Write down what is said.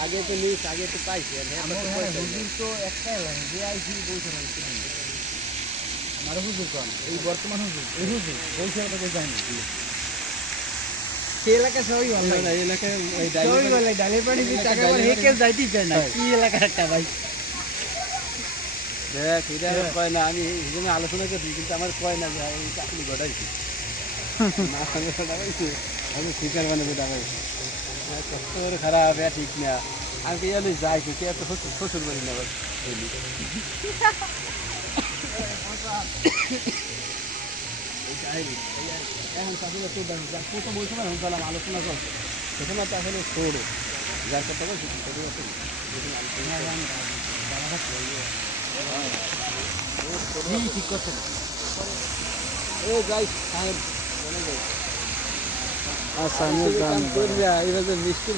আগে তো নিউজ আগে তো পাইছি তো একটাই লাগে যে আইসি বলছে আমার হুজুর কন এই বর্তমান হুজুর এই হুজুর বলছে ওটাকে যায়নি সেই এলাকা সবই ভালো না এলাকায় ওই সবই ভালো ডালের পানি দিয়ে টাকা করে হে কেউ যাইতেই চায় না কি এলাকা একটা ভাই দেখ এটা কয় না আমি এই জন্য আলোচনা করছি কিন্তু আমার কয় না যে এই চাকরি ঘটাইছি না আমি ঘটাইছি আমি শিকার বানাবো ডাকাইছি কষ্ট করে খারাপ ঠিক না আমি কে জানি যাইছি কে এত শ্বশুর বাড়ি না এখন চাকরি প্রথম ওই সময় গেলাম আলোচনা করছে সেখানে তো আসলে ছোড়ো যার কথা বলছি ঠিক করছে ও যাই আচ্ছা আমি করবে এবার মিষ্টি